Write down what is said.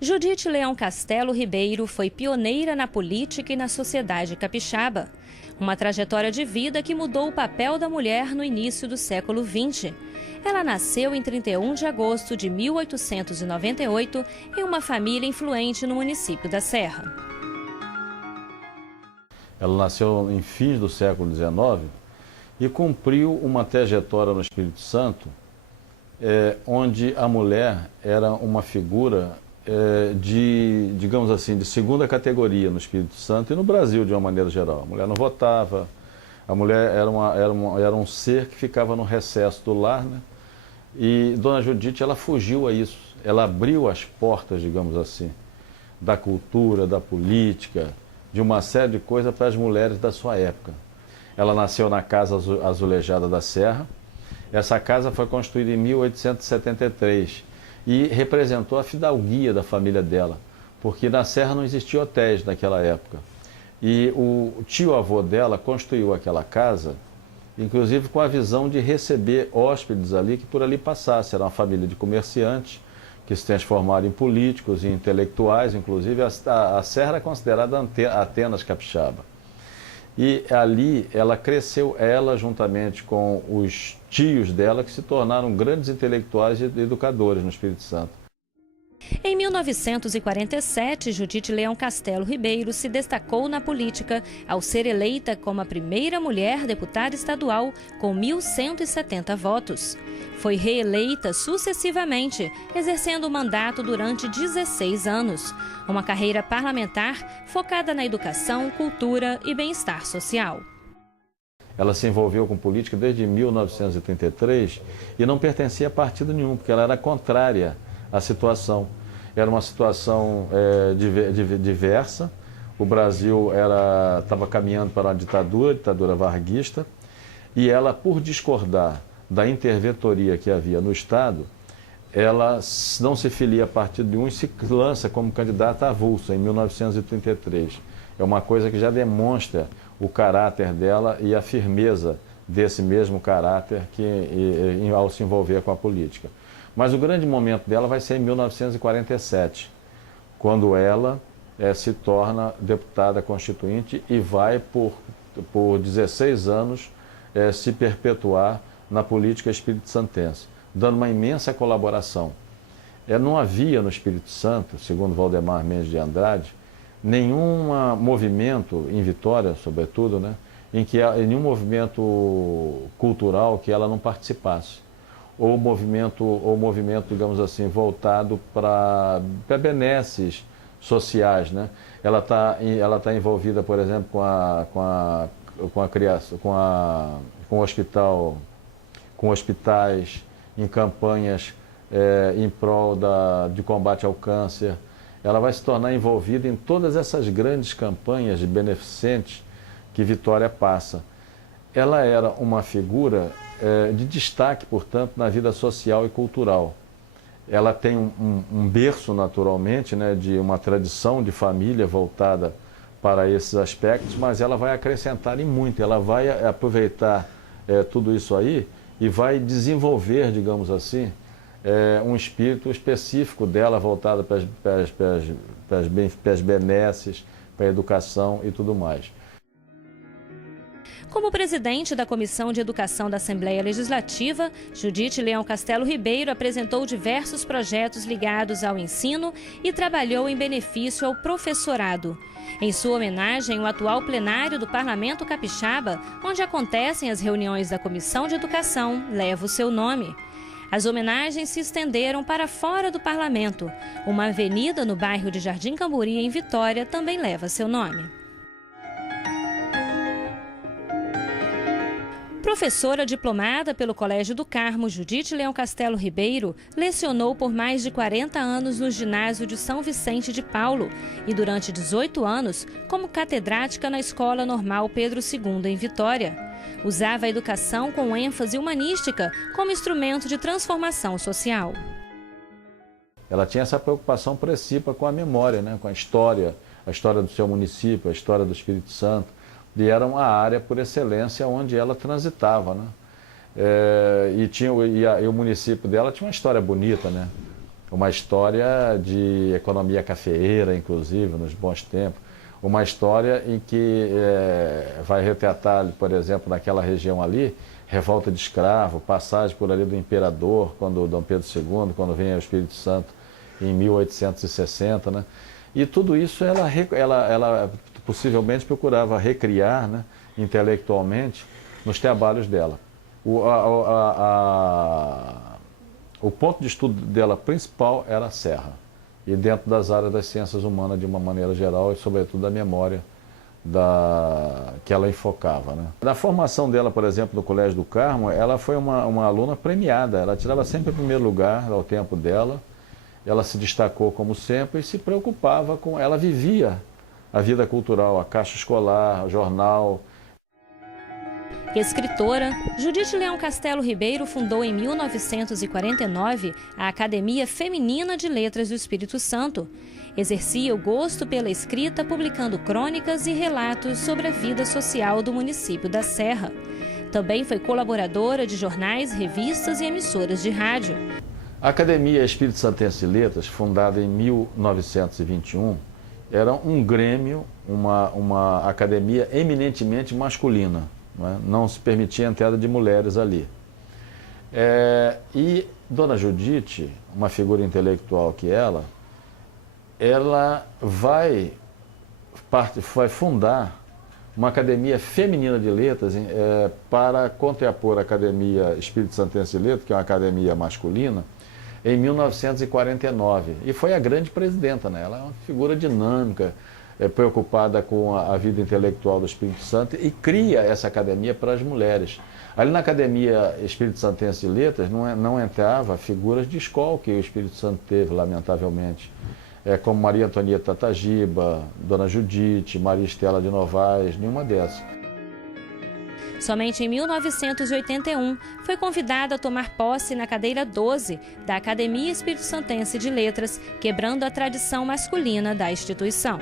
Judite Leão Castelo Ribeiro foi pioneira na política e na sociedade capixaba. Uma trajetória de vida que mudou o papel da mulher no início do século XX. Ela nasceu em 31 de agosto de 1898 em uma família influente no município da Serra. Ela nasceu em fins do século XIX e cumpriu uma trajetória no Espírito Santo, onde a mulher era uma figura digamos assim, de segunda categoria no Espírito Santo e no Brasil de uma maneira geral. A mulher não votava, a mulher era um ser que ficava no recesso do lar, né? E Dona Judite, ela fugiu a isso, ela abriu as portas, digamos assim, da cultura, da política, de uma série de coisas para as mulheres da sua época. Ela nasceu na Casa Azulejada da Serra. Essa casa foi construída em 1873 e representou a fidalguia da família dela, porque na Serra não existia hotéis naquela época. E o tio-avô dela construiu aquela casa, inclusive com a visão de receber hóspedes ali que por ali passassem. Era uma família de comerciantes que se transformaram em políticos e intelectuais, inclusive a Serra era considerada Atenas capixaba. E ali ela cresceu, ela juntamente com os tios dela, que se tornaram grandes intelectuais e educadores no Espírito Santo. Em 1947, Judite Leão Castelo Ribeiro se destacou na política ao ser eleita como a primeira mulher deputada estadual com 1.170 votos. Foi reeleita sucessivamente, exercendo o mandato durante 16 anos. Uma carreira parlamentar focada na educação, cultura e bem-estar social. Ela se envolveu com política desde 1933 e não pertencia a partido nenhum, porque ela era contrária à situação. Era uma situação diversa. O Brasil estava caminhando para uma ditadura varguista, e ela, por discordar da interventoria que havia no Estado, ela não se filia a partido nenhum e se lança como candidata avulsa em 1933. É uma coisa que já demonstra o caráter dela e a firmeza desse mesmo caráter ao se envolver com a política. Mas o grande momento dela vai ser em 1947, quando ela se torna deputada constituinte e vai, por 16 anos, se perpetuar na política espírito-santense, dando uma imensa colaboração. Não havia no Espírito Santo, segundo Valdemar Mendes de Andrade, nenhum movimento, em Vitória sobretudo, né, nenhum movimento cultural que ela não participasse. Ou movimento, digamos assim, voltado para benesses sociais, né? Ela tá envolvida, por exemplo, com hospitais, em campanhas em prol de combate ao câncer. Ela vai se tornar envolvida em todas essas grandes campanhas de beneficentes que Vitória passa. Ela era uma figura de destaque, portanto, na vida social e cultural. Ela tem um berço, naturalmente, né, de uma tradição de família voltada para esses aspectos, mas ela vai acrescentar em muito. Ela vai aproveitar tudo isso aí e vai desenvolver, digamos assim, um espírito específico dela voltado para as benesses, para a educação e tudo mais. Como presidente da Comissão de Educação da Assembleia Legislativa, Judite Leão Castelo Ribeiro apresentou diversos projetos ligados ao ensino e trabalhou em benefício ao professorado. Em sua homenagem, o atual plenário do Parlamento Capixaba, onde acontecem as reuniões da Comissão de Educação, leva o seu nome. As homenagens se estenderam para fora do parlamento. Uma avenida no bairro de Jardim Camburi, em Vitória, também leva seu nome. Professora diplomada pelo Colégio do Carmo, Judite Leão Castelo Ribeiro lecionou por mais de 40 anos no ginásio de São Vicente de Paulo e durante 18 anos como catedrática na Escola Normal Pedro II, em Vitória. Usava a educação com ênfase humanística como instrumento de transformação social. Ela tinha essa preocupação principal com a memória, né? Com a história do seu município, a história do Espírito Santo. E era uma área por excelência onde ela transitava, né? E o município dela tinha uma história bonita, né? uma história de economia cafeeira, inclusive, nos bons tempos, uma história em que vai retratar, por exemplo, naquela região ali, revolta de escravo, passagem por ali do imperador, quando Dom Pedro II, quando vem ao Espírito Santo em 1860, né? E tudo isso ela possivelmente procurava recriar, né, intelectualmente nos trabalhos dela. O ponto de estudo dela principal era a serra, e dentro das áreas das ciências humanas de uma maneira geral, e sobretudo da memória que ela enfocava, né? Na formação dela, por exemplo, no Colégio do Carmo, ela foi uma aluna premiada, ela tirava sempre o primeiro lugar ao tempo dela, ela se destacou como sempre e se preocupava com... Ela vivia a vida cultural, a caixa escolar, o jornal. Escritora, Judite Leão Castelo Ribeiro fundou em 1949 a Academia Feminina de Letras do Espírito Santo. Exercia o gosto pela escrita, publicando crônicas e relatos sobre a vida social do município da Serra. Também foi colaboradora de jornais, revistas e emissoras de rádio. A Academia Espírito Santense de Letras, fundada em 1921, era um grêmio, uma academia eminentemente masculina. Não se permitia a entrada de mulheres ali. E Dona Judite, uma figura intelectual que ela vai fundar uma academia feminina de letras para contrapor a Academia Espírito Santense de Letras, que é uma academia masculina, em 1949. E foi a grande presidenta, né? Ela é uma figura dinâmica, preocupada com a vida intelectual do Espírito Santo, e cria essa academia para as mulheres. Ali na Academia Espírito Santense de Letras não entrava figuras de escola que o Espírito Santo teve, lamentavelmente, como Maria Antonieta Tagiba, Dona Judite, Maria Estela de Novaes, nenhuma dessas. Somente em 1981 foi convidada a tomar posse na cadeira 12 da Academia Espírito Santense de Letras, quebrando a tradição masculina da instituição.